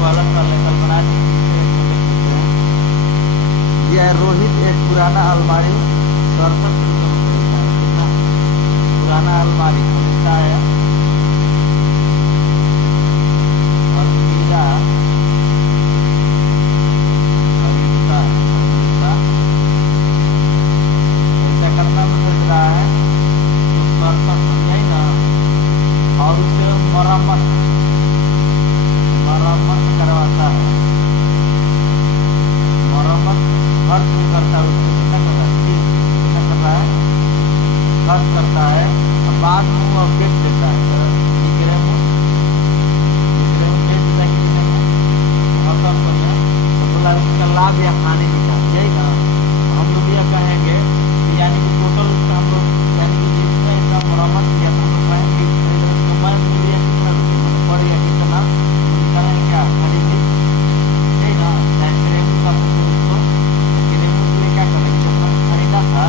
पहला सवाल है, कल्पना जी से पूछते हैं। यह रोहित एक पुराना अलमारी 67 रुपये में खरीदता है। कितना? पुराना अलमारी खरीदता है। अलमीरा खरीदता ऐसा करना में खरीद रहा है तो 67, समझाई ना। और उसे मरम्मत करवाता है। मरम्मत खर्च भी करता है उसको। कितना कर रहा है? 30। कितना कर रहा है? खर्च करता है। और बाद में वो बेच देता है। तो विक्रय में बेच देता है कि नहीं? हर समय तो बोला उसका लाभ या हानि निकाल, यही ना। तो हम लोग यह कहेंगे कि यानी कि टोटल हम लोग यानी कि जितने इसका मरम्मत किया तो हम लोग कहेंगे समय मूल्य कितना रुपये मतलब पड़ गया कितना, करेंगे क्या? खरीदी, यही ना। क्रेमू का उसको क्रेमू के लिए क्या करेंगे? जब हम खरीदा था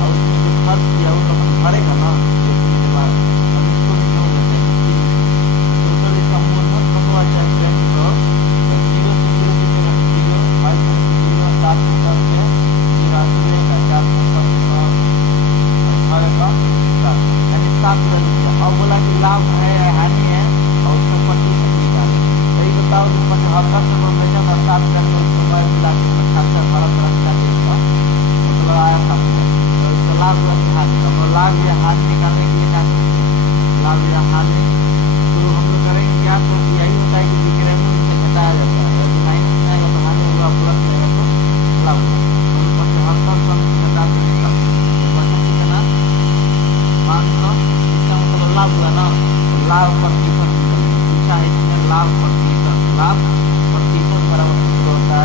और उसमें जो खर्च किया वो तो अपन भरेगा ना बेचने के बाद। अब इसको भी क्यों लेते हैं? टोटल इसका मूल में कटवा जाए क्रेमू को। तो जीरो से जीरो कितने? जीरो 5 से जीरो 7 से 7 से जीरो रहेगा 4 से 7 का 7 यानी 7 रुपया। अब बोला कि लाभ है या हानि है और उसका प्रतिशत निकाले। तो ये बताओ कि 75 रुपये बेचा था 7 में उसको मैं मिला के खर्चा भाड़ा तरह मिला के उसका मतलब आया 7 तो इसका लाभ या हानि। अब लाभ या हानि निकालने के लिए क्या करेंगे? लाभ या हानि तो हम लोग करेंगे क्या? तो यही होता है कि विक्रय मूल्य से घटाया जाता है। यदि माइनस में आएगा तो हानि होगा, प्लस में आएगा तो लाभ होगा। हम लोग 75 सौ में घटा के निकालते हैं। बचा कितना? 500। इसका मतलब लाभ हुआ ना। तो लाभ प्रतिशत निकलेगा। पूछा है इसमें लाभ प्रतिशत। लाभ प्रतिशत बराबर सूत्र होता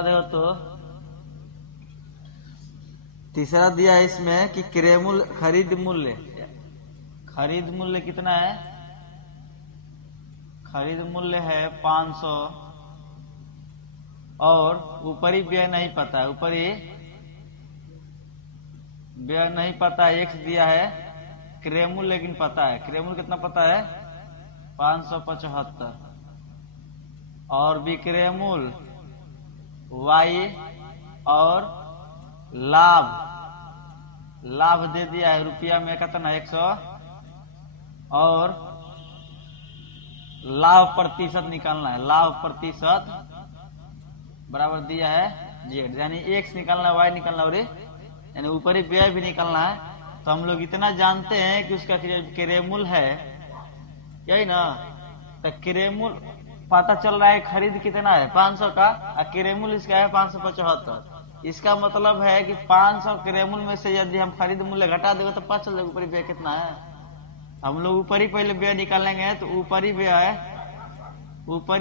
तीसरा देखो तो तीसरा दिया है इसमें कि क्रय मूल्य खरीद मूल्य कितना है? खरीद मूल्य है 500 और ऊपरी व्यय नहीं पता है, ऊपरी व्यय नहीं पता है, एक्स दिया है। क्रय मूल्य लेकिन पता है, क्रय मूल्य कितना पता है? 575 और विक्रय मूल्य वाई और लाभ दे दिया है रुपया में कितना 100 और लाभ प्रतिशत निकालना है। लाभ प्रतिशत बराबर दिया है जेड, यानी एक्स निकालना है, वाई निकालना है, यानी ऊपरी व्यय भी निकालना है। तो हम लोग इतना जानते हैं कि उसका क्रय मूल्य है, यही ना। तो क्रय मूल्य पता चल रहा है खरीद कितना है 500 का और क्रय मूल्य इसका है 575। इसका मतलब है कि 500 क्रय मूल्य में से यदि हम खरीद मूल्य घटा देंगे तो पता चल जाएगा ऊपरी व्यय कितना है। हम लोग ऊपरी पहले व्यय निकालेंगे, तो ऊपरी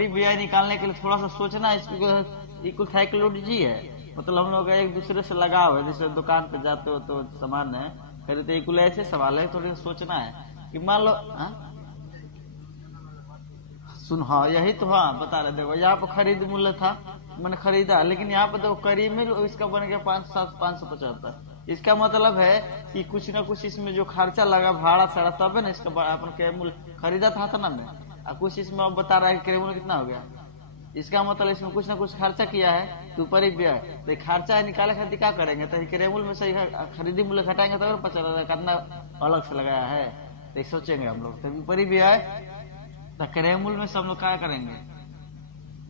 व्यय निकालने के लिए थोड़ा सा सोचना है। इसको साइकोलॉजी है, मतलब हम लोग एक दूसरे से लगाव है। जैसे दुकान पे जाते हो तो सामान है खरीदते, इकुल ऐसे सवाल है, थोड़ा सोचना है कि मान लो सुन, हाँ यही तो, हाँ बता रहे। देखो यहाँ पर खरीद मूल्य था, मैंने खरीदा, लेकिन यहाँ पर देखो क्रय मूल्य इसका बन गया 575। इसका मतलब है कि कुछ ना कुछ इसमें जो खर्चा लगा, भाड़ा साड़ा, तब है ना इसका अपन क्रय मूल्य खरीदा था ना मैं, और कुछ इसमें अब बता रहा है क्रय मूल्य कितना हो गया। इसका मतलब इसमें कुछ ना कुछ खर्चा किया है, तो ऊपर ही व्यय। तो खर्चा है निकाले खातिर क्या करेंगे? तो क्रय मूल्य में से खरीदी मूल्य घटाएंगे तो पता चलेगा कितना अलग से लगाया है। तो सोचेंगे हम लोग, तो ऊपर ही व्यय, तो क्रय मूल्य में से हम लोग क्या करेंगे?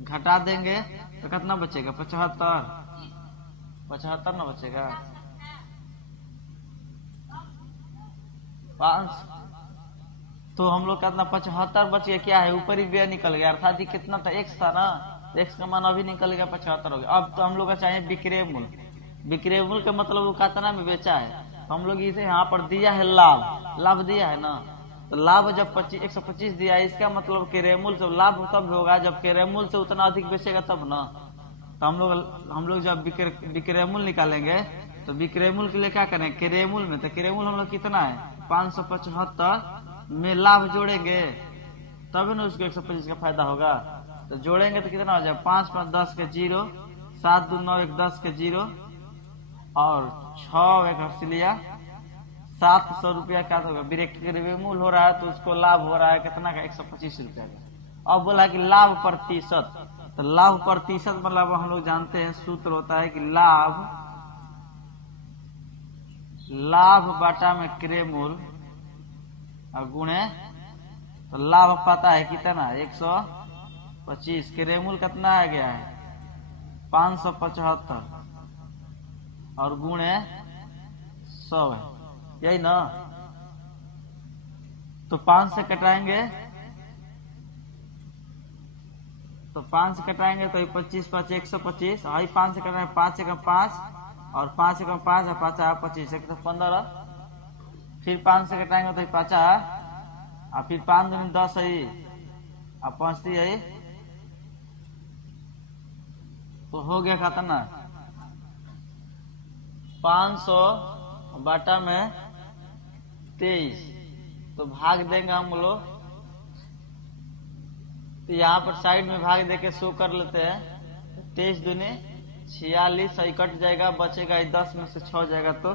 घटा देंगे तो कितना बचेगा? 75 ना बचेगा 5। तो हम लोग कितना 75 बच गया, क्या है ऊपरी व्यय निकल गया, अर्थात कितना था एक्स था ना, एक्स का मान अभी निकल गया 75 हो गया। अब तो हम लोग का चाहिए विक्रय मूल्य। विक्रय मूल्य का मतलब वो कितना में बेचा है, तो हम लोग इसे यहाँ पर दिया है लाभ दिया है ना। तो लाभ जब 125 दिया है, इसका मतलब क्रय मूल्य से लाभ तब होगा जब क्रय मूल्य से उतना अधिक बेचेगा तब ना। तो हम लोग जब विक्रय मूल्य निकालेंगे तो विक्रय मूल्य के लिए क्या करें? क्रय मूल्य में, तो क्रय मूल्य हम लोग कितना है 575 में लाभ जोड़ेंगे तब ना उसको 125 का फायदा होगा। तो जोड़ेंगे तो कितना हो जाए? 5 5 10 के 0, 7 2 9 1 10 के 0 और 6 1 हर्ष लिया 700 रुपया क्या होगा? विक्रय मूल्य हो रहा है तो उसको लाभ हो रहा है कितना का? 125 रुपया का। अब बोला कि लाभ प्रतिशत, तो लाभ प्रतिशत मतलब हम लोग जानते हैं सूत्र होता है कि लाभ बाटा में क्रय मूल्य और गुणे, तो लाभ पता है कितना 125, क्रय मूल्य कितना आ गया है 575 और गुणे 100 है, यही ना। तो 5 से कटाएंगे तो 5 से कटाएंगे तो 25 5 125, आई 5 से कटाएंगे 5 1 5 और 5 1 5 और 5 25 1 15, फिर 5 से कटाएंगे तो 50 और फिर 5 दूनी 10 है और 5 है, तो हो गया कितना 500 बाटा में 23। तो भाग देंगे हम लोग, तो यहाँ पर साइड में भाग देके शो कर लेते हैं। 23 दूनी 46, सही कट जाएगा, बचेगा 10 में से 6 जाएगा तो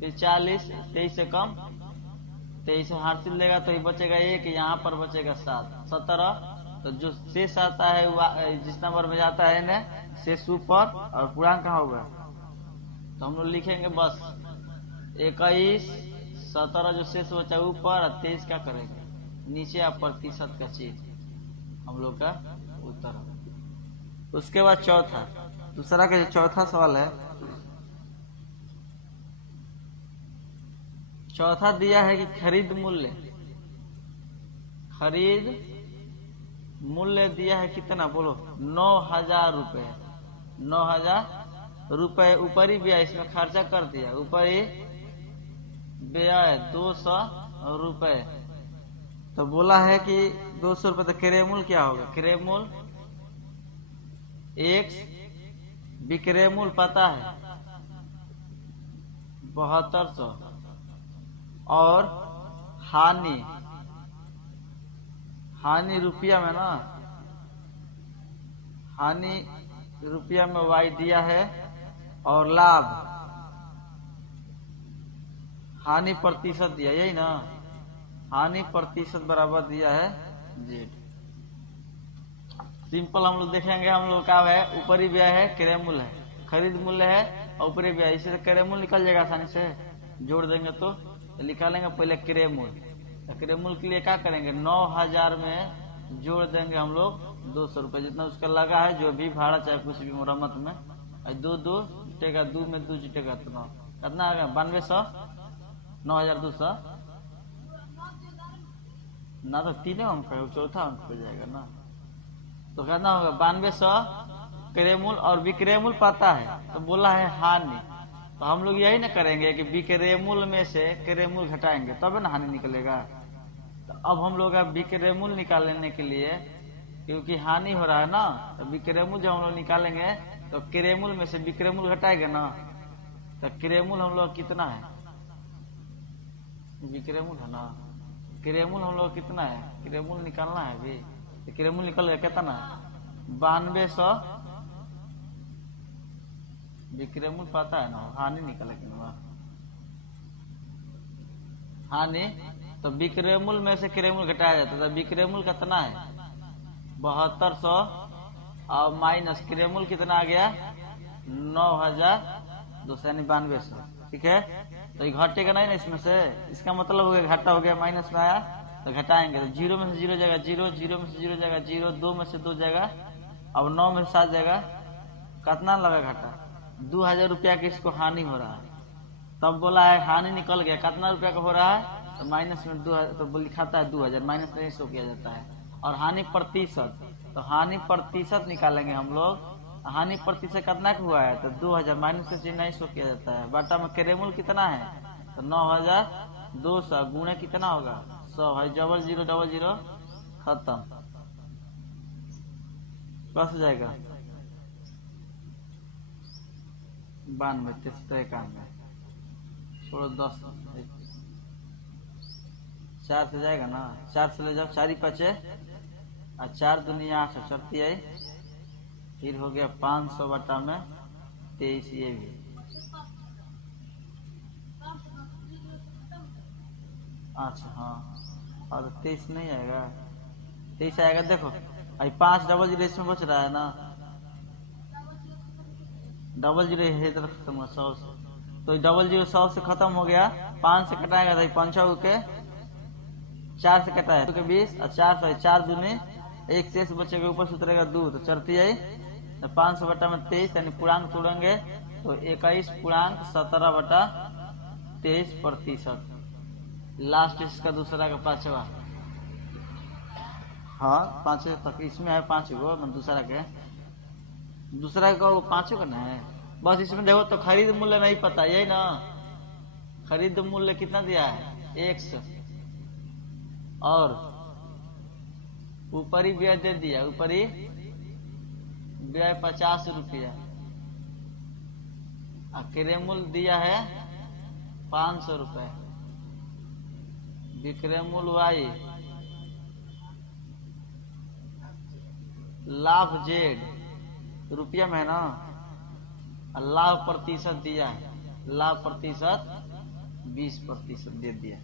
फिर 40, 23 से कम 23 से हासिल लेगा तो ये बचेगा 1, यहाँ पर बचेगा 7 17। तो जो शेष आता है जिस नंबर में जाता है ना शेष ऊपर और पूर्णांक कहाँ होगा, तो हम लोग लिखेंगे बस 21 17 जो शेष बचा ऊपर और 23 क्या करेंगे नीचे, आप प्रतिशत का चीज हम लोग का उत्तर। उसके बाद दूसरा का जो चौथा सवाल है, चौथा दिया है कि खरीद मूल्य दिया है कितना बोलो 9,000 रुपए। 9,000 रुपए ऊपरी व्यय, इसमें खर्चा कर दिया, ऊपरी व्यय 200 रुपए। तो बोला है कि 200 रुपए, तो क्रय मूल्य क्या होगा? क्रय मूल्य x विक्रय मूल्य पता है 7200 और हानि हानि रुपया में ना, हानि रुपया में वाई दिया है और लाभ हानि प्रतिशत दिया, यही ना, हानि प्रतिशत बराबर दिया है जेड। सिंपल हम लोग देखेंगे, हम लोग का है ऊपरी व्यय है क्रय मूल्य है, खरीद मूल्य है और ऊपरी व्यय, इसे क्रय मूल्य निकल जाएगा आसानी से, जोड़ देंगे तो निकालेंगे पहले क्रय मूल्य। क्रय मूल्य के लिए क्या करेंगे, 9000 में जोड़ देंगे हम लोग 200 रुपए, जितना उसका लगा है जो भी भाड़ा चाहे कुछ भी मरम्मत में, दो दो जुटेगा, 2 में 2 जुटेगा तो 9, कितना आ गया 9200, 9200 ना, तो तीनों अंक है, चौथा अंक हो जाएगा ना, तो कितना होगा 9200 क्रय मूल्य और विक्रय मूल्य पता है, तो बोला है हानि, तो हम लोग यही ना करेंगे कि विक्रय मूल्य में से क्रय मूल्य घटाएंगे तब ना हानि निकलेगा। तो अब हम लोग विक्रय मूल्य निकालने के लिए, क्योंकि हानि हो रहा है ना, तो विक्रय मूल्य जब हम लोग निकालेंगे तो क्रय मूल्य में से विक्रय मूल्य घटाएगा ना, तो क्रय मूल्य हम लोग कितना है, विक्रय मूल्य है ना, क्रय मूल्य हम लोग कितना है, क्रय मूल्य निकालना है अभी, तो क्रय मूल्य निकल गया कितना 9200, विक्रय मूल्य पता है ना, हानि निकलेगा हानि, तो विक्रय मूल्य में से क्रय मूल्य घटाया जाता है, तो विक्रय मूल्य कितना है 7200 और माइनस क्रय मूल्य कितना आ गया 9200 यानी 9200, ठीक है। तो ये घटेगा नहीं ना इसमें से, इसका मतलब हो गया घाटा हो गया, माइनस में आया तो घटाएंगे, तो 0 में से 0 जाएगा 0, 0 में से 0 जाएगा 0, 2 में से 2 जाएगा, अब 9 में से 7 जाएगा, कितना लगा घाटा 2000 रुपया के इसको हानि हो रहा है, तब बोला है हानि निकल गया, कितना रुपया का हो रहा है, तो माइनस में 2000, तो लिखाता है 2000, माइनस में शो किया जाता है। और हानि प्रतिशत, तो हानि प्रतिशत निकालेंगे हम लोग, हानि प्रतिशत कितना का हुआ है, तो 2000, माइनस से चिन्ह नहीं शो किया जाता है, बाटा में क्रय मूल्य कितना है, तो 9200 गुणे कितना होगा 100 है, 0000 खत्म, बस जाएगा 92, 93, छोड़ो 10, 4 से जाएगा ना, 4 से ले जाओ, 4 ही बचे और 4 दुनिया 8 चढ़ती आई, फिर हो गया 500 बटा में 23, ये भी अच्छा हाँ, और 23 नहीं आएगा, 23 आएगा, देखो अभी 5 डबल जीरो इसमें बच रहा है ना, डबल जीरो इधर खत्म हुआ 100 से, तो डबल जीरो 100 से खत्म हो गया, 5 से कटाएगा तो 5 के 4 से कटा है, 20 और 4 4 दूनी 1 शेष बचेगा, ऊपर से उतरेगा 2, तो चढ़ती आई, तो 500 बटा में 23 यानी पूर्णांक तोड़ेंगे तो 21.17%, लास्ट इसका दूसरा का 5वां, हाँ 5 तक इसमें है, 5 गो दूसरा का 5 का ना है, बस इसमें देखो तो खरीद मूल्य नहीं पता, यही ना, खरीद मूल्य कितना दिया है 100 और ऊपरी व्यय दे दिया, ऊपरी व्यय 50 रुपया, क्रय मूल्य दिया है 500 रुपए, विक्रय मूल्य वाई, लाभ जेड रुपया में है ना, लाभ प्रतिशत दिया है, लाभ प्रतिशत 20% दे दिया,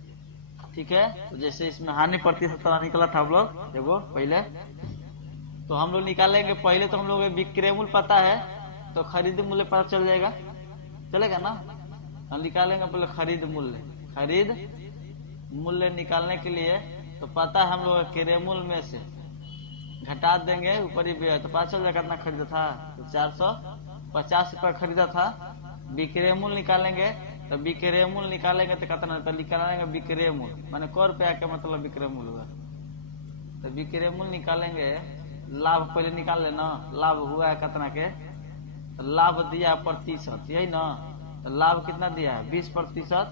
ठीक है। तो जैसे इसमें हानि प्रतिशत निकला था हम लोग देखो पहले, तो हम लोग निकालेंगे पहले, तो हम लोग विक्रय मूल्य पता है तो खरीद मूल्य पता चल जाएगा, चलेगा ना, हम निकालेंगे पहले खरीद मूल्य, खरीद मूल्य निकालने के लिए तो पता है हम लोग क्रय मूल्य में से घटा देंगे ऊपरी व्यय, तो पता चल जाएगा कितना खरीदा था, तो 450 रुपया खरीदा था, विक्रय मूल्य निकालेंगे, तो विक्रय मूल्य निकालेंगे तो कितना, तो निकालेंगे विक्रय मूल्य माने क रुपया का मतलब विक्रय मूल्य हुआ, तो विक्रय मूल्य निकालेंगे, लाभ पहले निकाल लेना, लाभ हुआ है कितना के, तो लाभ दिया प्रतिशत, यही ना, तो लाभ कितना दिया है 20%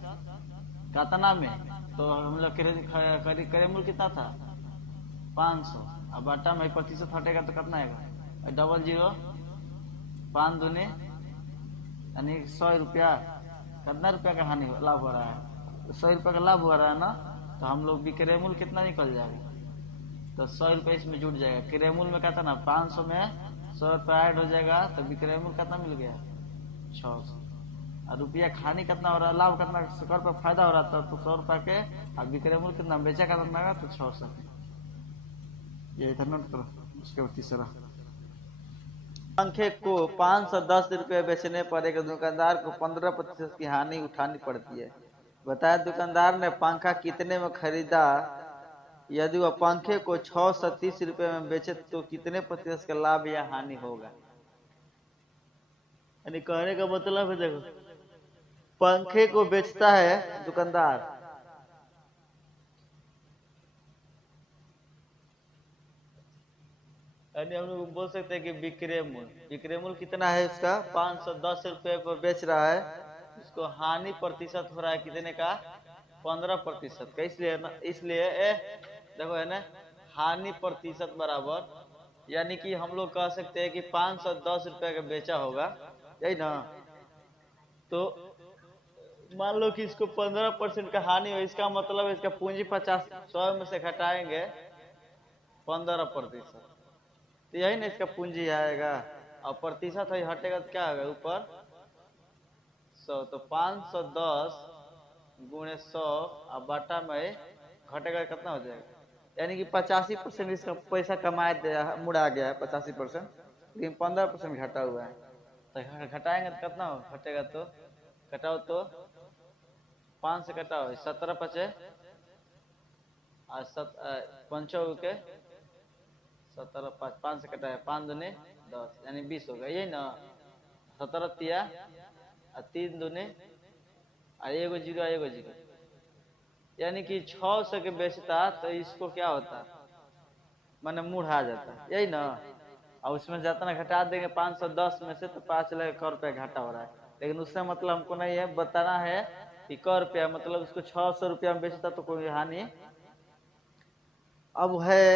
कितना में, तो हम लोग क्रय मूल्य कितना था 500, अब बटा में प्रतिशत हटेगा तो कितना आएगा 00 5 दूने यानी 100 रुपया, कितना रुपया का हानि लाभ हो रहा है? 100 रुपया का लाभ हो रहा है ना, तो हम लोग विक्रय मूल्य कितना निकल जाएगा? तो 100 रुपये इसमें जुट जाएगा। क्रय मूल्य में क्या था ना, 500 में 100 रुपया ऐड हो जाएगा, तो विक्रय मूल्य कितना मिल गया? 600। और रुपया खानी कितना हो रहा है, लाभ कितना, 100 रुपया फायदा हो रहा था, तो 100 रुपया के और विक्रय मूल्य कितना बेचा कितना लगा, तो 600। ये इधर नोट करो। उसके बाद तीसरा, पंखे को 510 रुपये बेचने पर एक दुकानदार को 15% की हानि उठानी पड़ती है। बताया दुकानदार ने पंखा कितने में खरीदा? यदि वह पंखे को 630 रुपये में बेचे तो कितने प्रतिशत का लाभ या हानि होगा? यानी कहने का मतलब है, देखो, पंखे को बेचता है दुकानदार, यानी हम लोग बोल सकते हैं कि विक्रय मूल्य कितना है इसका? 510 रुपये पर बेच रहा है, इसको हानि प्रतिशत हो रहा है कितने का? 15% का। इसलिए ना, इसलिए देखो है ना, हानि प्रतिशत बराबर, यानी कि हम लोग कह सकते हैं कि 510 रुपये का बेचा होगा, यही ना। तो मान लो कि इसको 15% का हानि हो, इसका मतलब इसका पूंजी 100 में से घटाएंगे 15%, तो यही ना इसका पूंजी आएगा, और प्रतिशत है हटेगा तो क्या होगा ऊपर 100, तो 510 गुणे 100 और बटा में घटेगा कितना हो जाएगा? यानी कि 85% इसका पैसा कमाया मुड़ा गया है 85%, लेकिन 15% घटा हुआ है। तो घटाएंगे तो कितना हो घटेगा? तो घटाओ तो 5 से घटाओ 17 पचे और 5 के 17 5 से कटा है, 5 दूने 10 यानी 20 होगा, यही ना। 17 तिया और 3 दूने और एगो जीरो, यानी कि 600 के बेचता तो इसको क्या होता, माने मूढ़ आ जाता, यही ना। और उसमें जितना घटा देंगे 510 में से, तो 5 लाख 1 रुपया घाटा हो रहा है, लेकिन उससे मतलब हमको नहीं है, बताना है कि 1 रुपया, मतलब उसको 600 रुपया में बेचता तो कोई हानि। अब है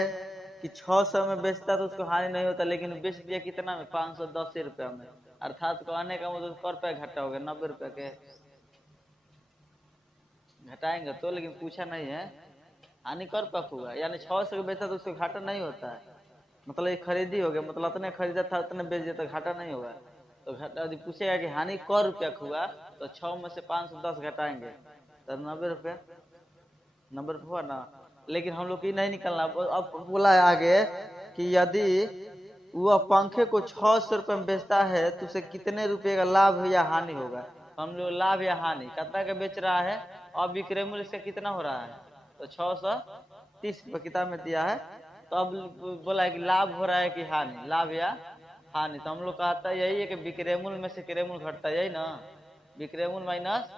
कि 600 में बेचता तो उसको हानि नहीं होता, लेकिन बेच दिया कितना में? 510 रुपया में, अर्थात कहने का मतलब 1 रुपया घटा हो गया, 90 रुपया के घटाएंगे तो, लेकिन पूछा नहीं है हानि कर पक हुआ, यानी 600 के बेचता तो उसको घाटा नहीं होता है, मतलब ये खरीदी हो गया, मतलब उतने खरीदा था उतने बेच दिया तो घाटा नहीं होगा। तो घाटा यदि पूछेगा कि हानि क रुपया हुआ, तो 6 में से 510 घटाएंगे तो 90 रुपया, 90 रुपया हुआ ना। लेकिन हम लोग की नहीं निकलना। अब बोला है आगे कि यदि वह पंखे को 600 रुपये में बेचता है तो उसे कितने रुपए का लाभ या हानि होगा? हम लोग लाभ या हानि कितना का बेच रहा है, और विक्रय मूल्य इसका कितना हो रहा है? तो 630 रुपये किताब में दिया है। तो अब बोला है कि लाभ हो रहा है कि हानि, लाभ या हानि। तो हम लोग कहता है यही है कि विक्रय मूल्य में से क्रय मूल्य घटता है, यही ना। विक्रय मूल्य माइनस,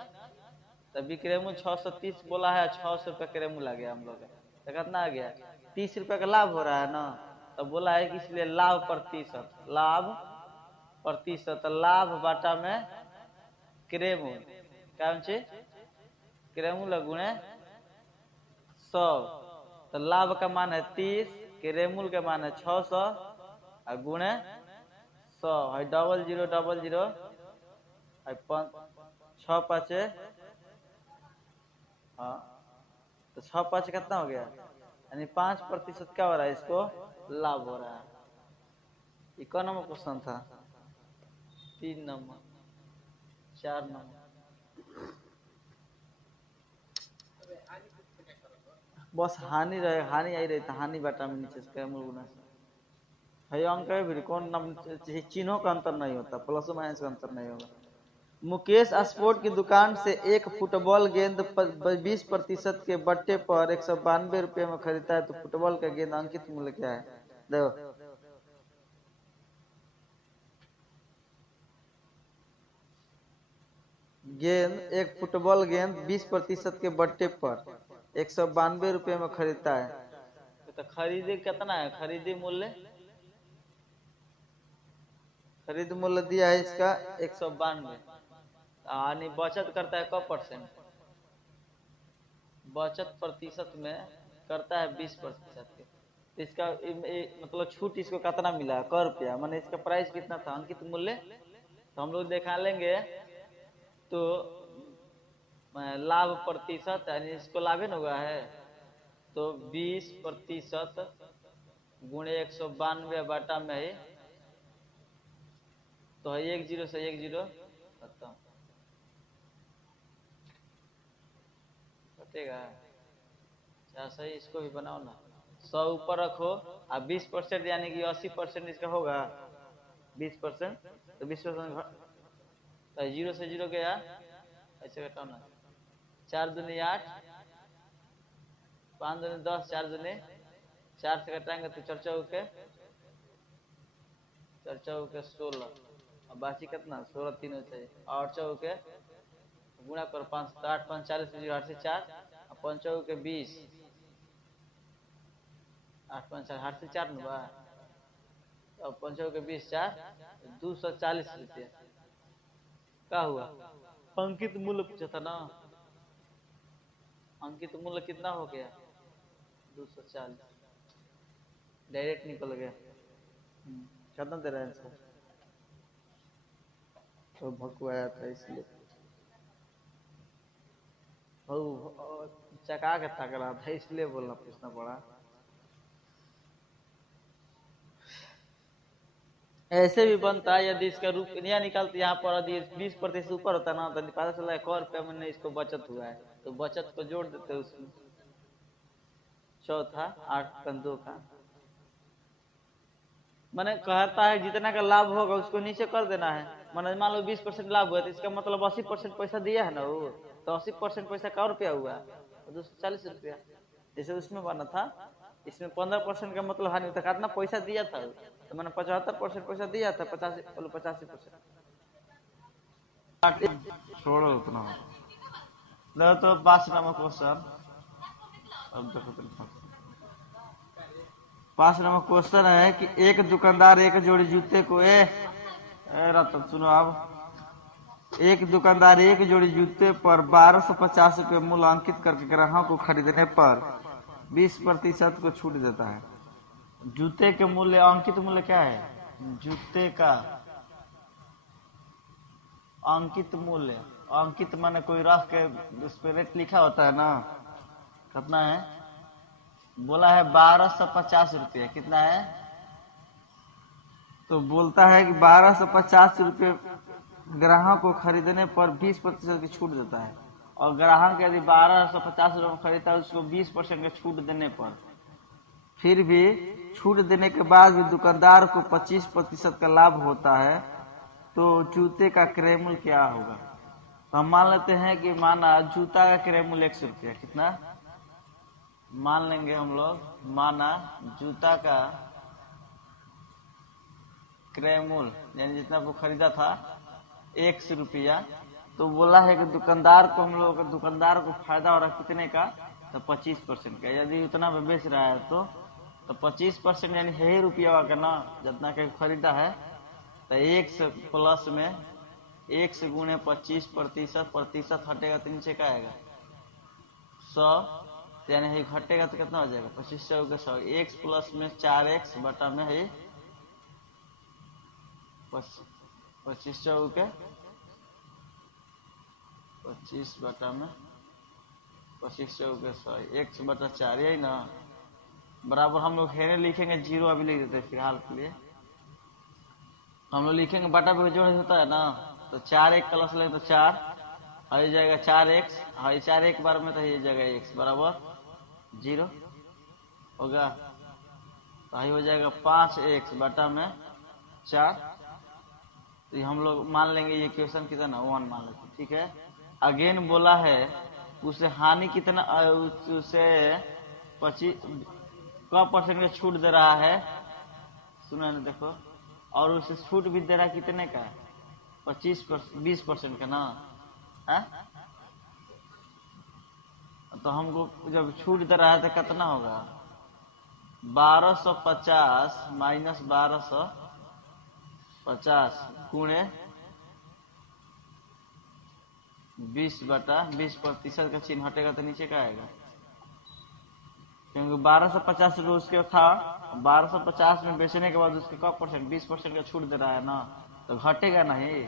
तो विक्रय मूल्य 630 बोला है, 600 रुपये क्रय मूल्य आ गया हम लोग, तो कितना आ गया? 30 रुपये का लाभ हो रहा है ना। तो बोला है कि इसलिए लाभ प्रतिशत, लाभ प्रतिशत, लाभ बाटा में क्रय मूल्य, क्या चीज? क्रय मूल्य गुणे 100। तो लाभ का मान है 30, क्रय मूल्य का मान है 600 और गुणे 100 है, 0000 है 6 5, हाँ, तो 6 5 कितना हो गया? यानी 5% क्या हो रहा है, इसको लाभ हो रहा है। ये कौन नंबर क्वेश्चन था? 3 नंबर, 4 नंबर। बस हानि रहे, हानि आई रही था, हानि बाटा में नीचे से मूल गुना से है अंक है, भी कौन नंबर चिन्हों का अंतर नहीं होता, प्लस माइनस का अंतर नहीं होगा। मुकेश स्पोर्ट की दुकान से एक फुटबॉल गेंद 20% के बट्टे पर 192 रुपये में खरीदता है, तो फुटबॉल का गेंद अंकित मूल्य क्या है? देखो, गेंद, एक फुटबॉल गेंद 20% के बट्टे पर 192 रुपये में खरीदता है, तो खरीदे कितना है? खरीदी मूल्य, खरीद मूल्य दिया है इसका 192, यानी बचत करता है कब %? बचत प्रतिशत में करता है 20% के, तो इसका मतलब छूट इसको कितना मिला, क रुपया, माने इसका प्राइस कितना था अंकित मूल्य, तो हम लोग दिखा लेंगे। तो लाभ प्रतिशत यानी इसको लाभ ही न हुआ है, तो 20% गुणे 192 बाटा में ही, तो है 10 से 10 खत्म, कटेगा। अच्छा सही, इसको भी बनाओ ना, 100 ऊपर रखो और 20% यानी कि 80% इसका होगा 20%, तो 20% तो 0 से 0 गया, ऐसे घटाओ ना, 4 दूनी 8, 5 दूनी 10, 4 दूनी 4 से घटाएंगे तो 4 चौके 16, और बाकी कितना 16 तीनों चाहिए, और चौके गुणा कर 5 तो 8 5 40, 8 से 4 और 5 चौके 20, 8 5 4 8 से 4 न बा, और 5 चौके 20 4 240 रुपया का हुआ। अंकित मूल्य पूछा था ना, अंकित मूल्य कितना हो गया 240, डायरेक्ट निकल गया। कितना दे रहा है आंसर, तो भकुआया था इसलिए चका के तक रहा था, इसलिए बोलना पूछना पड़ा। ऐसे भी बनता है, यदि इसका रुपया निकालते यहाँ पर यदि 20% ऊपर होता ना, तो पता चला 1 रुपया मैंने इसको बचत हुआ है, तो बचत को जोड़ देते उसमें, चौथा 8 का, मैंने कहता है जितना का लाभ होगा उसको नीचे कर देना है। मैंने मान लो 20% लाभ हुआ, तो इसका मतलब 80% पैसा दिया है ना वो, तो 80% पैसा का रुपया हुआ, 240 रुपया, जैसे उसमें बना था। इसमें 15% का मतलब हानि था, कितना पैसा दिया था, तो मैंने 75% पैसा दिया था, 85%। छोड़ो उतना, तो 5 नंबर क्वेश्चन, अब देखो 5 नंबर क्वेश्चन है कि एक दुकानदार एक जोड़ी जूते को रतन सुनो, अब एक दुकानदार एक जोड़ी जूते पर 1250 रुपये मूल्य अंकित करके ग्राहक को खरीदने पर 20% को छूट देता है। जूते के मूल्य, अंकित मूल्य क्या है, जूते का अंकित मूल्य, अंकित माने कोई रख के उस पर रेट लिखा होता है ना, कितना है, बोला है 1250 रुपये, कितना है, तो बोलता है कि 1250 रुपये ग्राहक को खरीदने पर 20% की छूट देता है, और ग्राहक यदि 1250 रुपये खरीदता है उसको 20% की छूट देने पर, फिर भी छूट देने के बाद भी दुकानदार को 25% का लाभ होता है, तो जूते का क्रय मूल्य क्या होगा। तो हम मान लेते हैं कि माना जूता का क्रय मूल्य 100 रुपया, कितना मान लेंगे हम लोग, माना जूता का क्रय मूल्य यानी जितना वो खरीदा था 100 रुपया, तो बोला है कि दुकानदार को हम लोग, दुकानदार को फायदा हो रहा है कितने का, तो 25% का, यदि उतना में बेच रहा है तो 25% यानी है ही रुपया का ना, जितना के खरीदा है, तो 1 से प्लस में 1 से गुणे 25%, प्रतिशत हटेगा तो नीचे का आएगा 100, यानी घटेगा तो कितना हो जाएगा 25 के 100, x प्लस में 4x बटा में है 25 के 25 बटा में 25 के 100, x बटा 4, यही ना, बराबर हम लोग हेरे लिखेंगे, 0 अभी लिख देते हैं फिलहाल के लिए, हम लोग लिखेंगे बटा पे जोड़ होता है ना, तो 4 प्लस ले तो 4 आ जाएगा 4x, हाँ 4 एक बार में तो ये जाएगा x बराबर 0 होगा, तो यही हो जाएगा 5x बटा में 4, तो ये हम लोग मान लेंगे ये क्वेश्चन कितना 1 मान लेते, ठीक है। अगेन बोला है उसे हानि कितना, उसे 25% का छूट दे रहा है, सुना ना देखो, और उसे छूट भी दे रहा है कितने का, 20% का ना है? तो हमको जब छूट दे रहा है तो कितना होगा 1250 माइनस 1250 गुणे 20 बटा 20% का चिन्ह हटेगा तो नीचे का आएगा क्योंकि 1250 रुपये उसके था, 1250 में बेचने के बाद उसके कब परसेंट, 20% का छूट दे रहा है ना, तो घटेगा नहीं।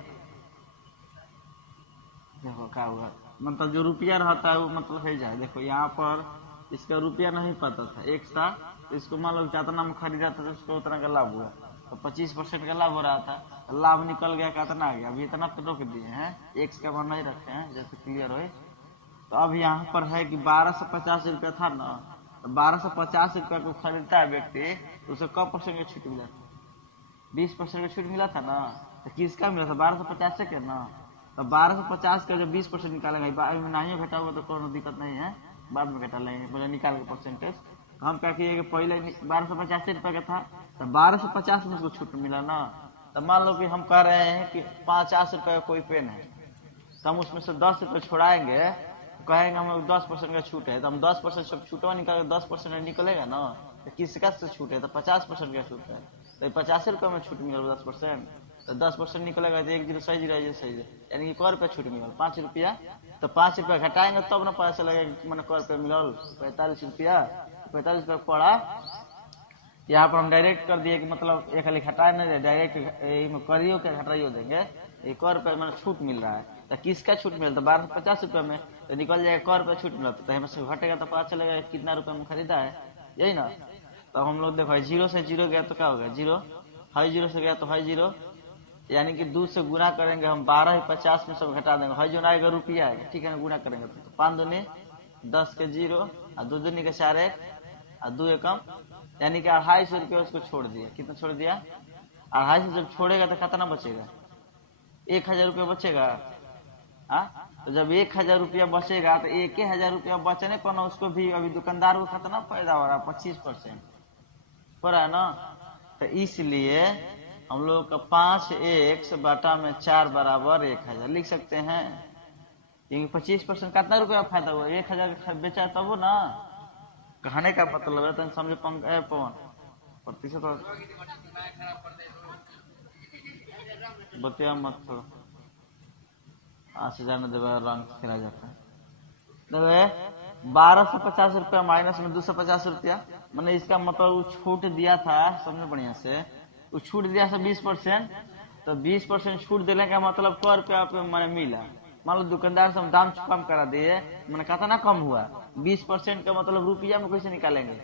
देखो क्या हुआ, मतलब जो रुपया रहता है वो मतलब है जाए। देखो यहाँ पर इसका रुपया नहीं पता था, एक था, तो इसको मान लो जितना में खरीदा था तो उसको उतना का लाभ हुआ, तो 25% का लाभ हो रहा था, तो लाभ निकल गया, कितना आ गया, अभी इतना पे रोक दिए हैं, एक्स का मान नहीं रखे हैं, जैसे क्लियर हो। तो अब यहाँ पर है कि 1250 रुपया था ना, तो 1250 रुपया को खरीदता है व्यक्ति, तो उसे कब परसेंट का छूट मिला था, 20% का छूट मिला था ना, तो किसका मिला था, 1250 से के ना, तो 1250 का जब 20% निकालेंगे, नहीं घटा हुआ तो कोई दिक्कत नहीं है, बाद में घटा लेंगे, पहले निकाल के परसेंटेज। हम क्या किए कि पहले 1250 रुपये का था, तो 1250 में उसको छूट मिला ना, तो मान लो कि हम कह रहे हैं कि 50 रुपये का कोई पेन है, तो हम उसमें से 10 रुपये छोड़ाएंगे, कहेंगे हम 10% का छूट है, तो हम 10% सब छूटवा निकाल के 10% निकलेगा ना, तो किसका से छूट है, तो 50% का छूट है, तो 50 रुपये में छूट मिला 10%, तो 10% निकलेगा तो 1 जीरो सही जीरो सही, यानी कि क रुपया छूट मिलल, 5 रुपया, तो 5 रुपया घटाएंगे तब ना पता चलेगा मैंने क रुपया मिलल, 45 रुपया, 45 रुपया पड़ा। यहाँ पर हम डायरेक्ट कर दिए कि मतलब एक खाली घटाए नहीं, डायरेक्ट करियो क्या घटाइयो देंगे, 1 रुपया मैंने छूट मिल रहा है, तो किसका छूट मिला, तो 1250 रुपये में, तो निकल जाएगा 1 रुपया छूट मिला, तो हमें से घटेगा तो पता चलेगा कितना रुपया में खरीदा है, यही ना। तो हम लोग देखो जीरो से जीरो गया तो क्या होगा, जीरो, हाई जीरो से गया तो हाई जीरो, यानी कि 2 से गुना करेंगे हम, 1250 में सब घटा देंगे, हाई जो आएगा रुपया आएगा, ठीक है ना, गुना करेंगे तो 5 दूनी 10 के 0, और 2 दूनी के 4 1, और 2 एकम, यानी कि 250 रुपया उसको छोड़ दिया, कितना छोड़ दिया, 250 जब छोड़ेगा तो कितना बचेगा, 1000 रुपया बचेगा। तो जब 1000 रुपया बचेगा तो 1000 रुपया बचने पर ना उसको भी अभी दुकानदार को कितना फायदा हो रहा है, 25% हो रहा है ना। तो इसलिए हम लोग का 5x बटा में 4 बराबर 1000 लिख सकते हैं, क्योंकि 25% कितना रुपया फायदा हुआ, 1000 बेचा तब हो ना, कहने का मतलब है, तो समझे पवन प्रतिशत बतिया मत थोड़ा, 8000 न देवे रंग खेला जाता है, देवे 1250 रुपया माइनस में 250 रुपया, मैंने इसका मतलब वो छूट दिया था, समझे बढ़िया से, वो छूट दिया था 20%, तो 20% छूट देने का मतलब क रुपया मैंने मिला, मान लो दुकानदार से हम दाम कम करा दिए, मैंने कितना कम हुआ, 20% का मतलब रुपया में कैसे निकालेंगे,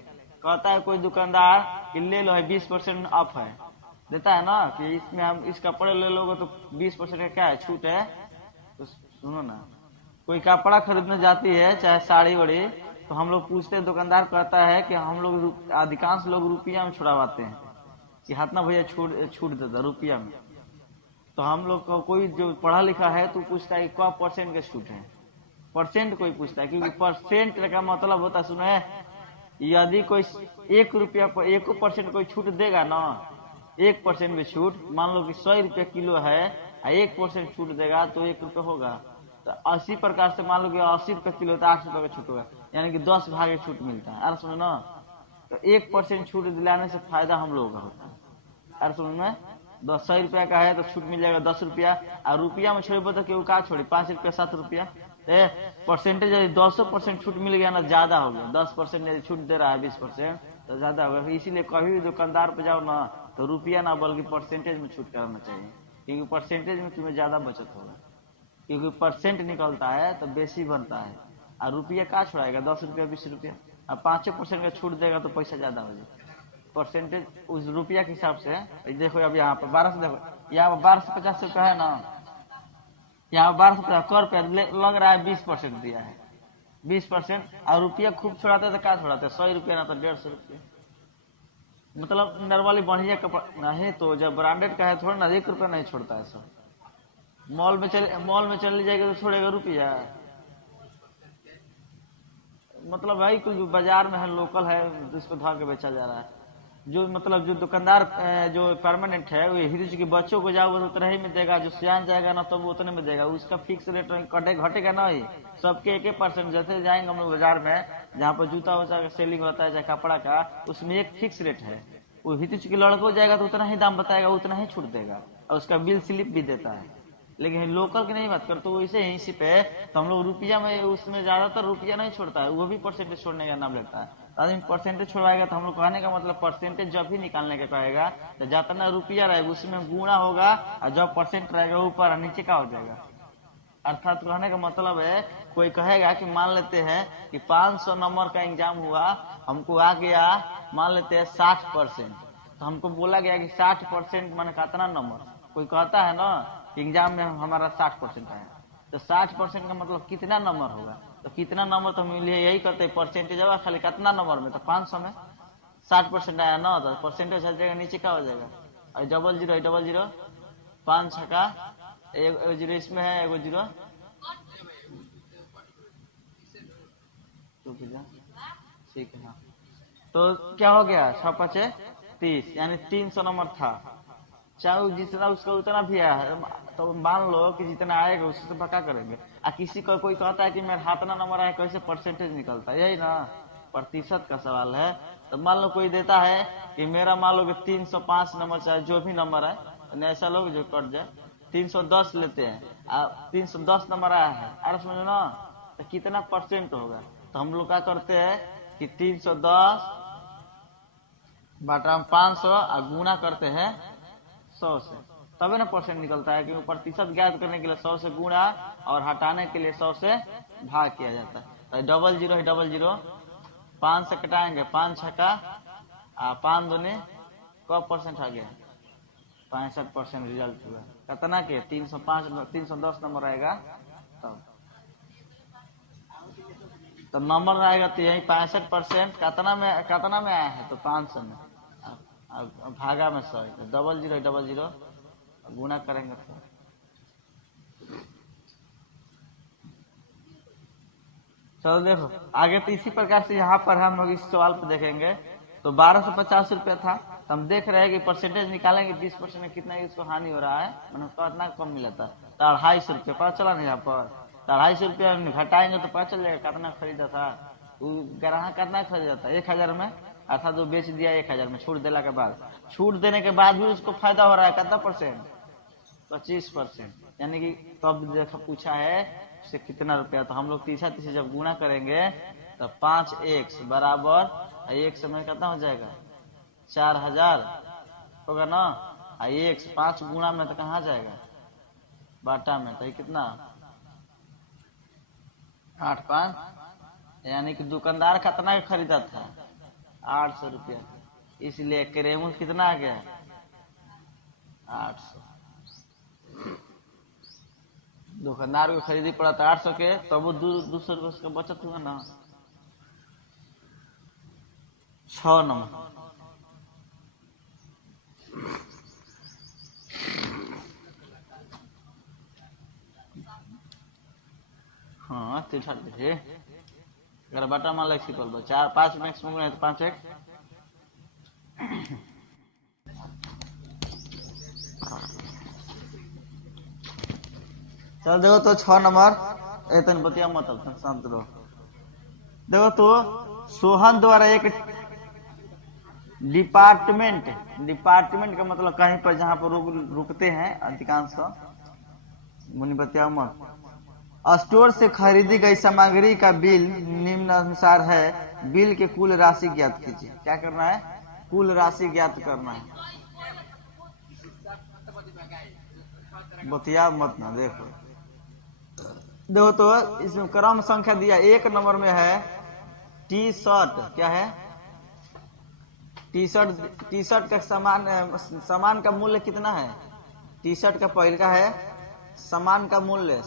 कहता है कोई दुकानदार कि ले लो है 20% ऑफ है, देता है ना कि इसमें हम इस कपड़े ले लोगे तो 20% का क्या है छूट है, तो सुनो ना, कोई कपड़ा खरीदने जाती है चाहे साड़ी वड़ी, तो हम लोग पूछते हैं, दुकानदार कहता है कि हम लोग अधिकांश लोग रुपया में छुड़ावाते हैं कि हाथ ना भैया छूट देता रुपया में, तो हम लोग को कोई जो पढ़ा लिखा है तो पूछता है क्या परसेंट का छूट है, परसेंट कोई पूछता है, क्योंकि परसेंट का मतलब होता है, सुने, यदि कोई 1 रुपया पर 1% कोई छूट देगा ना, 1% में छूट, मान लो कि 100 रुपया किलो है, 1% छूट देगा तो 1 रुपया होगा, तो 80 प्रकार से मान लो कि 80 रुपया किलो तो 8 रुपया का छूट होगा, यानी कि 10 भाग छूट मिलता है, अरे सुनो ना, तो 1% छूट दिलाने से फायदा हम लोगों का होता है, अरे सुनो ना, 100 रुपया का है तो छूट मिल जाएगा 10 रुपया, और रुपया में छोड़े तो क्यों का छोड़े, 5 रुपया 7 रुपया, परसेंटेज यदि 200% छूट मिल गया ना, ज्यादा हो गया, 10% यदि छूट दे रहा है 20% तो ज्यादा हो गया, इसीलिए कभी भी दुकानदार पे जाओ ना तो रुपया ना बल्कि परसेंटेज में छूट करना चाहिए, क्योंकि परसेंटेज में तुम्हें ज्यादा बचत होगा, क्योंकि परसेंट निकलता है तो बेसी बनता है, और रुपया का छोड़ाएगा 10 रुपया 20 रुपया, अब 5% का छूट देगा तो पैसा ज्यादा हो जाएगा, परसेंटेज उस रुपया के हिसाब से। देखो अब यहाँ पर 1200, देखो यहाँ पर 1250 रुपया है ना, यहाँ 1250 कर रुपया लग रहा है 20% दिया है, 20%, और रुपया खूब छोड़ाते तो क्या छोड़ाते, 100 रुपया ना तो 150 रुपया, मतलब नॉर्मली बढ़िया कपड़ा नहीं, तो जब ब्रांडेड का है थोड़ा ना 1 रुपया नहीं छोड़ता है सब, मॉल में चले जाएगा तो छोड़ेगा रुपया, मतलब भाई कुछ बाजार में है लोकल है जिसको धा के बेचा जा रहा है, जो मतलब जो दुकानदार जो परमानेंट है वो हिरिज के बच्चों को जाओगे तो उतना ही में देगा, जो सियान जाएगा ना तो वो उतने में देगा, उसका फिक्स रेट घटेगा ना ही, सबके 1% जैसे जाएंगे हम लोग बाजार में जहाँ पर जूता वूता का सेलिंग होता है चाहे कपड़ा का, उसमें एक फिक्स रेट है, वो हिरिज के लड़कों जाएगा तो उतना ही दाम बताएगा, उतना ही छूट देगा, और उसका बिल स्लिप भी देता है, लेकिन लोकल की नहीं बात कर, तो इसे इसी पे तो हम लोग रुपया में उसमें ज्यादातर रुपया नहीं छोड़ता है, वो भी परसेंटेज छोड़ने का नाम लेता है, आदमी परसेंटेज छोड़वाएगा तो हम लोग कहने का मतलब परसेंटेज जब भी निकालने का कहेगा तो जितना रुपया रहेगा उसमें गुणा होगा और जब परसेंट रहेगा ऊपर और नीचे का हो जाएगा। अर्थात कहने का मतलब है कोई कहेगा कि मान लेते हैं कि 500 नंबर का एग्जाम हुआ, हमको आ गया मान लेते हैं 60%, तो हमको बोला गया कि 60% माने कितना नंबर। कोई कहता है ना एग्जाम में हमारा 60% आया, तो 60% का मतलब कितना नंबर होगा, तो कितना नंबर तो हम यही करते हैं परसेंटेज होगा खाली कितना नंबर में, तो 500 में 60% आया ना, तो परसेंटेज हट जाएगा, नीचे का हो जाएगा। और डबल जीरो 5 छक्का एक जीरो इसमें है, एगो जीरो ठीक है। हाँ तो क्या हो गया 6 5 30 यानी 300 नंबर था। चाहे जितना उसका उतना भी आया तो मान लो कि जितना आएगा उससे तो पक्का करेंगे। आ किसी को कोई कहता है कि मेरा हाथना नंबर आया, कैसे परसेंटेज निकलता है, यही ना प्रतिशत का सवाल है। तो मान लो कोई देता है कि मेरा मान लो कि 305 नंबर चाहे जो भी नंबर है, ऐसा लोग जो कट जाए 310 लेते हैं, 310 नंबर आया है, अरे समझो ना तो कितना परसेंट होगा। तो हम लोग क्या करते हैं कि 310 बटा 500 और गुना करते हैं 100 से, तभी ना परसेंट निकलता है। क्योंकि प्रतिशत ज्ञात करने के लिए 100 से गुणा और हटाने के लिए 100 से भाग किया जाता है। तो डबल जीरो 5 से कटाएंगे, 5 छक्का 5 दूनी कब परसेंट आ गया 65% रिजल्ट हुआ। कितना के 310 नंबर आएगा तब नंबर आएगा तो यही 65% कितना में आया है तो 500 में, भागा में 100, डबल जीरो गुना करेंगे तो चलो देखो आगे। तो इसी प्रकार से यहाँ पर हम लोग इस सवाल पर देखेंगे। तो 1250 रुपया था, तो हम देख रहे हैं कि परसेंटेज निकालेंगे 20% में कितना इसको हानि हो रहा है, मैंने कितना कम मिला था, तो 250 रुपया पता चला ना यहाँ पर। तो 250 रुपया घटाएंगे तो पता चल जाएगा कितना खरीदा था। ग्राहक कितना खरीदा था 1000 में, अर्थात वो बेच दिया 1000 में छूट देने के बाद। छूट देने के बाद भी उसको फायदा हो रहा है कितना परसेंट 25%, यानी कि तब देखो पूछा है से कितना रुपया। तो हम लोग तीसरा जब गुणा करेंगे तो 5x बराबर 1 समय कितना हो जाएगा 4000 होगा ना। 1 5 गुणा में तो कहाँ जाएगा बाटा में, तो कितना 8 5, यानी कि दुकानदार कितना का खरीदा था 800 रुपया, इसलिए क्रेमूल कितना आ गया 800। दुकानदार को खरीदी पड़ा था 800 के, तब वो 200 रुपये उसका बचत हुआ ना। 6 नंबर हाँ तिरछा देखिए अगर बटा मान लग सिपल 4 5 मैक्स में तो 5 1 चल देखो तो 6 नंबर एतन बतिया मतलब शांत रहो। देखो तो सोहन द्वारा एक डिपार्टमेंट का मतलब कहीं पर जहां पर रुकते हैं अधिकांश मुनि बतिया मत। स्टोर से खरीदी गई सामग्री का बिल निम्न अनुसार है, बिल के कुल राशि ज्ञात कीजिए। क्या करना है कुल राशि ज्ञात करना है, बतिया मत ना। देखो तो इसमें क्रम संख्या दिया 1 नंबर में है टी शर्ट। क्या है टी शर्ट का सामान का मूल्य कितना है। टी शर्ट का पहले का है सामान का मूल्य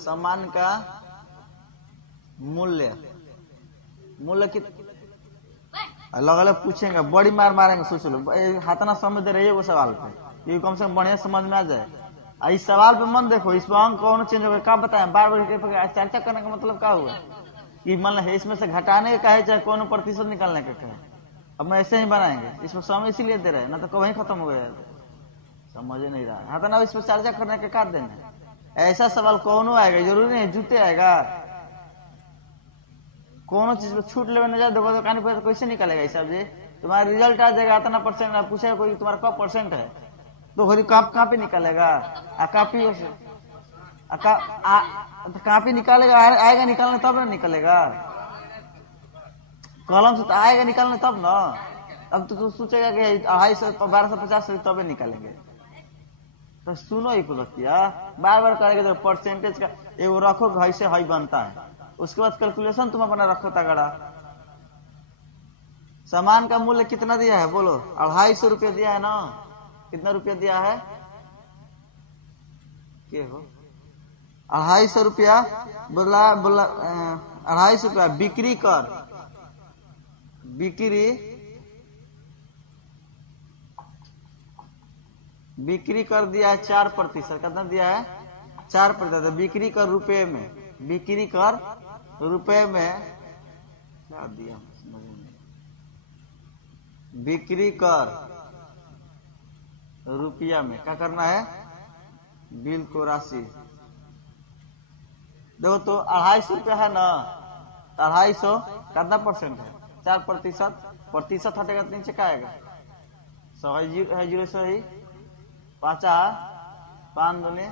अलग अलग पूछेंगे, बड़ी मार मारेंगे। सोच लो हाथना समझ दे रही है वो सवाल पे, ये कम से कम बढ़िया समझ में आ जाए। इस सवाल पे मन देखो, इस पर अंक कौन चेंज होगा क्या बताएं, बार बार चर्चा करने का मतलब क्या हुआ कि मतलब इसमें से घटाने का है चाहे कौन प्रतिशत निकालने का कहे। अब मैं ऐसे ही बनाएंगे, इसमें समय इसीलिए दे रहे हैं ना तो वहीं खत्म हो गया, समझ नहीं रहा है। ना इस पर चर्चा करने के काट देना, ऐसा सवाल कौन आएगा, जरूरी नहीं जूते आएगा। कौन चीज पे छूट लेवे न जाए दुकान पे तो कैसे निकलेगा हिसाब जी। तुम्हारा रिजल्ट आ जाएगा इतना परसेंट, पूछेगा कोई तुम्हारा कब परसेंट है तो कापी निकालेगा, कापी निकालेगा, आएगा निकालने तब ना निकलेगा। कलम से तो आएगा निकालने तब ना। अब तो तू सोचेगा कि 250 1250 तबे निकालेंगे। तो सुनो एक बतिया, बार बार करेंगे तो परसेंटेज का एगो रखो ऐसे हई बनता है, उसके बाद कैलकुलेशन तुम अपना रखो तगड़ा। सामान का मूल्य कितना दिया है बोलो? 250 रुपया दिया है ना? कितना रुपया दिया है? के हो 250 रुपया बोला बोला 250 रुपया बिक्री कर, बिक्री कर दिया है 4%। कितना दिया है? 4%। बिक्री कर रुपए में, बिक्री कर रुपए में क्या दिया समझ में? बिक्री कर रुपया में क्या करना है? बिल को राशि देखो तो 250 रुपया है ना, 250 कितना परसेंट है? 4%। प्रतिशत हटेगा तो नीचे क्या आएगा? 100 है, 0 से ही 5 5 दूनी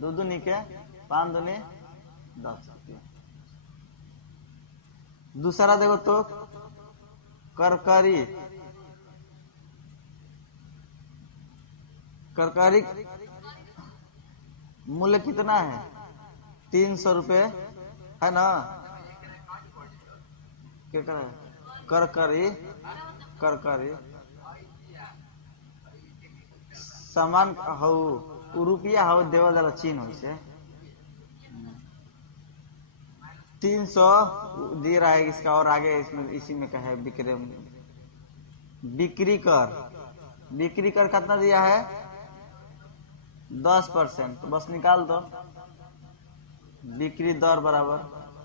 2 दूनी के 5 दूनी 10 रुपया। दूसरा देखो तो करकरी, करकरी मूल्य कितना है? 300 रुपये है ना? क्या कर करकरी, करकरी सामान हो रुपया हो देवल वाला चिन्ह हो से 300 दे रहा है इसका, और आगे इसमें इसी में कहे बिक्री, बिक्री कर, बिक्री कर कितना दिया है? 10%। तो बस निकाल दो बिक्री दर बराबर,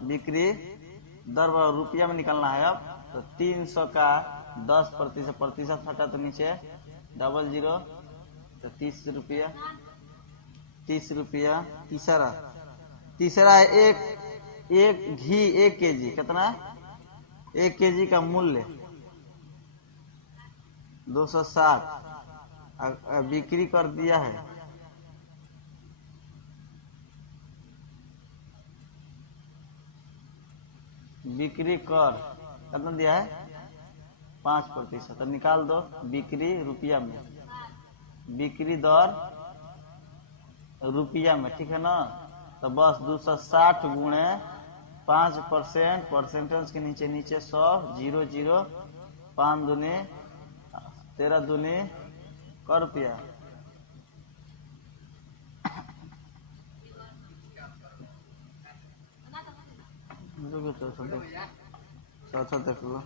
बिक्री दर बराबर रुपया में निकालना है। अब तो 300 का 10% प्रतिशत हटा तो नीचे 00 तो 30 रुपया, 30 रुपया। तीसरा, तीसरा है एक घी 1 केजी कितना? 1 केजी का मूल्य 260, बिक्री कर दिया है बिक्री कर कितना दिया है? 5%। तो निकाल दो बिक्री रुपया में, बिक्री दर रुपया में, ठीक है ना? तो बस 260 गुणे 5%, परसेंटेज के नीचे नीचे 100 0 0 5 दूनी 13 दूनी कर रुपया। चौथा देख लो,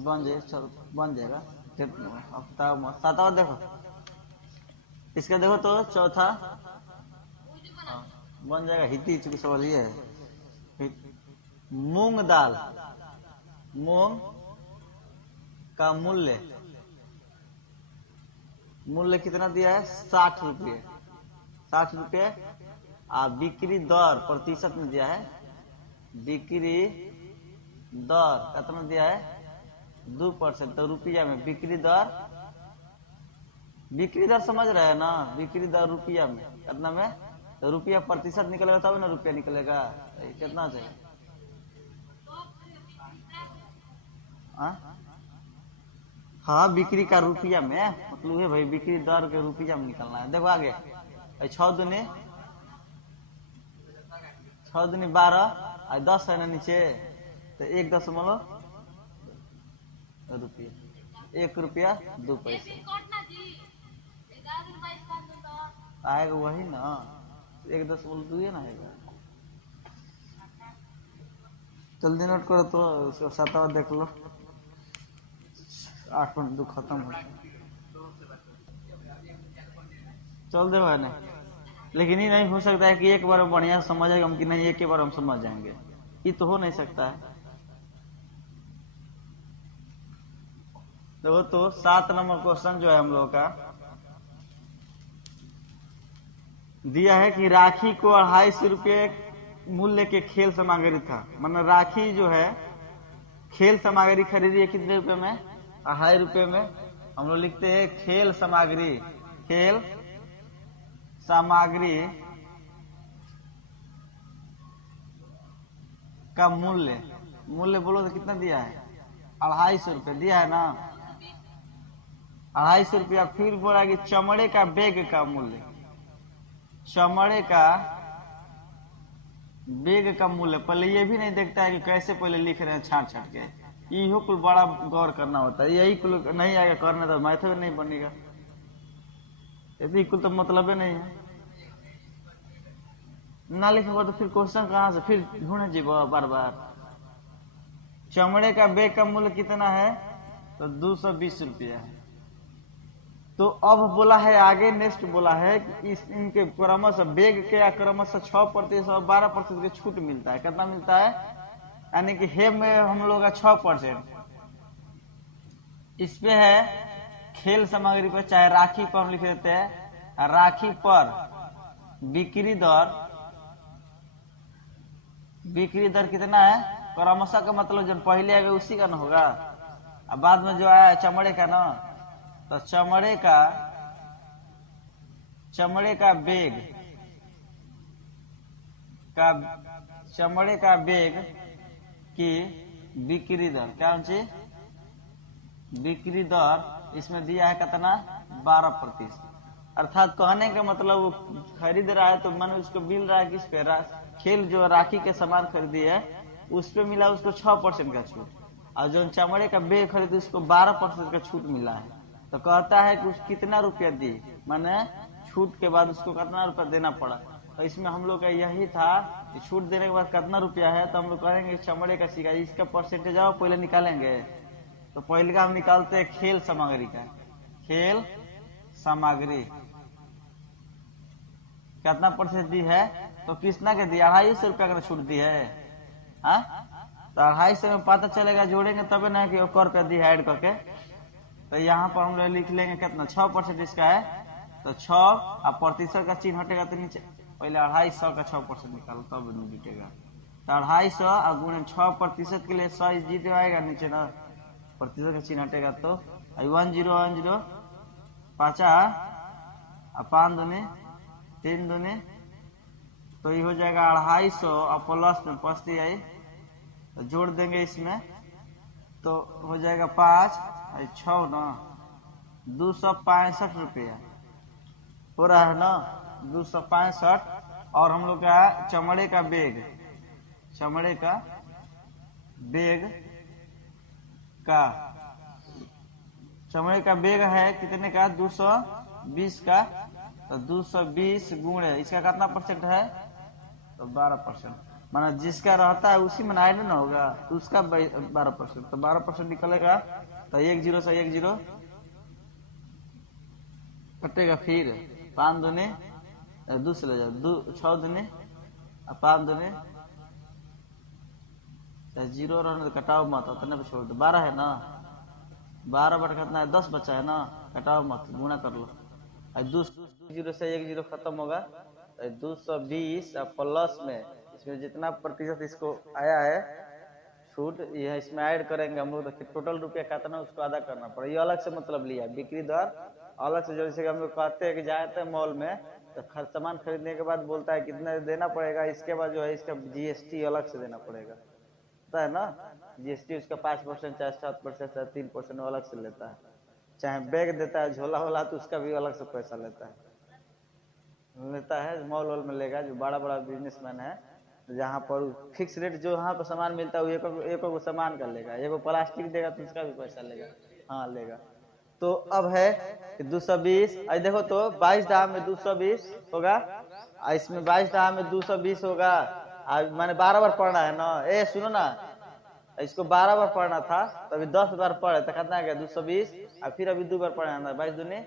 बन जाएगा। सातवा देखो, इसका देखो तो चौथा बन जाएगा। हिती चुकी सवाल ये है, मूंग दाल, मूंग का मूल्य, मूल्य कितना दिया है? 60 रुपये, 60 रुपये। बिक्री दर प्रतिशत में दिया है, बिक्री दर कितना दिया है? 2%। तो रुपया में बिक्री दर, बिक्री दर समझ रहे हैं ना? बिक्री दर रुपया में कितना में? तो रुपया प्रतिशत निकलेगा तब ना रुपया निकलेगा। कितना चाहिए? हाँ बिक्री का रुपया में मतलब है भाई, बिक्री दर के रुपया में निकलना है। देखो आगे 6 दूनी 12 10 है ना नीचे, तो 1.5 रुपया, 1 रुपया 2 पैसे आएगा वही ना, 1.2 ना आएगा। जल्दी नोट करो तो 7वां देख लो, 8.2 खत्म हो चल दे भाई। लेकिन ये नहीं हो सकता है कि एक बार बढ़िया समझ आएगा हम कि नहीं एक ही बार हम समझ जाएंगे, ये तो हो नहीं सकता है। देखो तो 7 नंबर क्वेश्चन जो है हम लोगों का दिया है कि राखी को 250 रुपये मूल्य के खेल सामग्री था। मतलब राखी जो है खेल सामग्री खरीदी है कितने रुपए में? 250 रुपये में। हम लोग लिखते हैं खेल सामग्री, खेल सामग्री का मूल्य, मूल्य बोलो तो कितना दिया है? 250 रुपये दिया है ना, 250 रुपया। फिर बोला कि चमड़े का बैग का मूल्य, चमड़े का बैग का मूल्य। पहले ये भी नहीं देखता है कि कैसे पहले लिख रहे हैं छाट छाट के, इहो कुल बड़ा गौर करना होता है। यही कुल नहीं आएगा करने तो मैथ नहीं बनेगा, यदि कुल तो मतलब नहीं है। ना लिखेगा तो फिर क्वेश्चन कहाँ से फिर ढूंढे जीव बार बार। चमड़े का बैग का मूल्य कितना है? तो 220 रुपया है। तो अब बोला है आगे, नेक्स्ट बोला है कि इनके क्रमशः बैग के क्रमशः 6% और 12% की छूट मिलता है। कितना मिलता है? यानी कि हे में हम लोग का 6%। इस पे है खेल सामग्री पर, चाहे राखी पर हम लिख देते हैं, राखी पर बिक्री दर कितना है? क्रमशः का मतलब जो पहले आएगा उसी का ना होगा, अब बाद में जो आया चमड़े का ना, तो चमड़े बैग की बिक्री दर, क्या होनी? बिक्री दर इसमें दिया है कितना? 12%। अर्थात कहने का मतलब वो खरीद रहा है तो मन उसको मिल रहा है किस पे? खेल जो राखी के सामान खरीदी है उस पे मिला उसको 6% का छूट, और जो चमड़े का बैग खरीदी उसको 12% का छूट मिला है। तो कहता है कि उस कितना रुपया दी, माने छूट के बाद उसको कितना रुपया देना पड़ा। तो इसमें हम लोग का यही था कि छूट देने के बाद कितना रुपया है, तो हम लोग कहेंगे चमड़े का सिक्का, इसका परसेंटेज आओ पहले निकालेंगे। तो पहले का हम निकालते हैं खेल सामग्री का, खेल सामग्री कितना परसेंट दी है? तो कितना के दी? 250 रुपया का छूट दी है। हाँ, तो 250 में पता चलेगा, जोड़ेंगे तब ना कि और रुपया दी है ऐड करके। तो यहाँ पर हम लोग लिख लेंगे कितना? 6% इसका है, तो 6 और प्रतिशत का चिन्ह हटेगा तो नीचे पहले 250 का 6% निकालो तब जुटेगा। तो 250 और गुणे 6% के लिए 100 जीरो आएगा नीचे ना, प्रतिशत का चिन्ह हटेगा तो 1010 50 और 5 दूने 3 दूने, तो ये हो जाएगा 250 और प्लस में 50 आई, तो जोड़ देंगे इसमें तो हो जाएगा 5 और 6 ना 265 रुपया हो रहा है ना, 265। और हम लोग का चमड़े का बैग है कितने का? 220 का, तो 220 गुणे इसका कितना परसेंट है? तो 12%। माना जिसका रहता है उसी में ऐड ना होगा, तो उसका 12%, तो 12% निकलेगा। तो 1 0 से 1 0 कटेगा, फिर 5 दूने 2 से ले जाओ, 6 दूने 5 दूने 0 रहने तो कटाओ मत, उतने पे छोड़ दो। 12 है ना, 12 बटा कितना है? 10 बचा है ना, कटाओ मत, गुणा कर लो। 2 0 से 1 0 खत्म होगा, 220 और प्लस में इसमें जितना प्रतिशत इसको आया है छूट, यह इसमें ऐड करेंगे हम लोग, तो टोटल रुपया कितना उसको अदा करना पड़ा। ये अलग से मतलब लिया, बिक्री दर अलग से। जैसे हम लोग कहते हैं कि जाते हैं मॉल में तो सामान खरीदने के बाद बोलता है कितना देना पड़ेगा, इसके बाद जो है इसका GST अलग से देना पड़ेगा, पता है ना? GST उसका 5% चाहे 7% चाहे 3% अलग से लेता है। चाहे बैग देता है झोला वाला तो उसका भी अलग से पैसा लेता है। मॉल वॉल में लेगा जो बड़ा बड़ा बिजनेसमैन है, जहाँ पर फिक्स रेट जो यहाँ पर सामान मिलता है वो एक सामान का लेगा, एगो प्लास्टिक देगा तो उसका भी पैसा लेगा, हाँ लेगा। तो अब है कि 220, देखो तो 22 दहा में 220 होगा, इसमें 22 दहा में 220 होगा, मैंने 12 बार पढ़ना है ना। सुनो ना, इसको 12 बार पढ़ना था तो अभी 10 बार पढ़े तो कितना गया? 220, और फिर अभी 2 बार पढ़ना है, 22 दूनी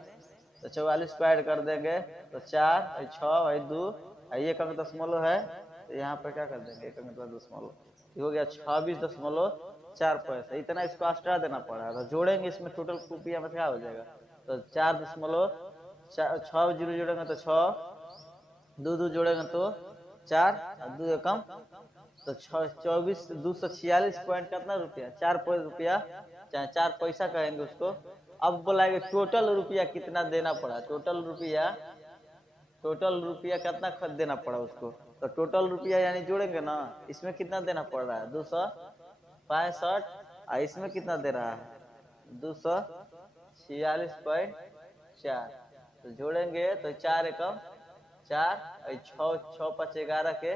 तो 44 को ऐड कर देंगे तो 4 6 2 1 अंक दशमलव है, तो यहाँ पर क्या कर देंगे? 1 अंक दशमलव, हो गया 26.4 पैसा। इतना इसको एक्स्ट्रा देना पड़ा, तो जोड़ेंगे इसमें टोटल रुपया में क्या हो जाएगा? तो 4.6 0 जोड़ेंगे तो 6, 2 2 जोड़ेंगे तो 4 और 2 एकम तो 24 246 पॉइंट कितना रुपया? 4 रुपया, चाहे 4 पैसा कहेंगे उसको। अब बोलाएंगे टोटल रुपया कितना देना पड़ा, टोटल रुपया कितना देना पड़ा उसको, तो टोटल रुपया यानी जोड़ेंगे ना, इसमें कितना देना पड़ रहा है 265, और इसमें कितना दे रहा है 246.4। तो जोड़ेंगे तो 4 एकम 4, 6 5 11 के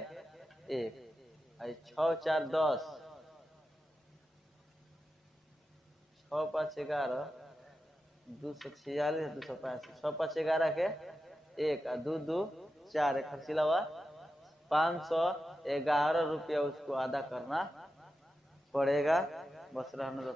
1, 6 4 10, 6 5 11, 246 265, 6 5 11 के 1, 2 2 4, खर्चीला हुआ 511 रुपया उसको अदा करना पड़ेगा। बस रहने दो।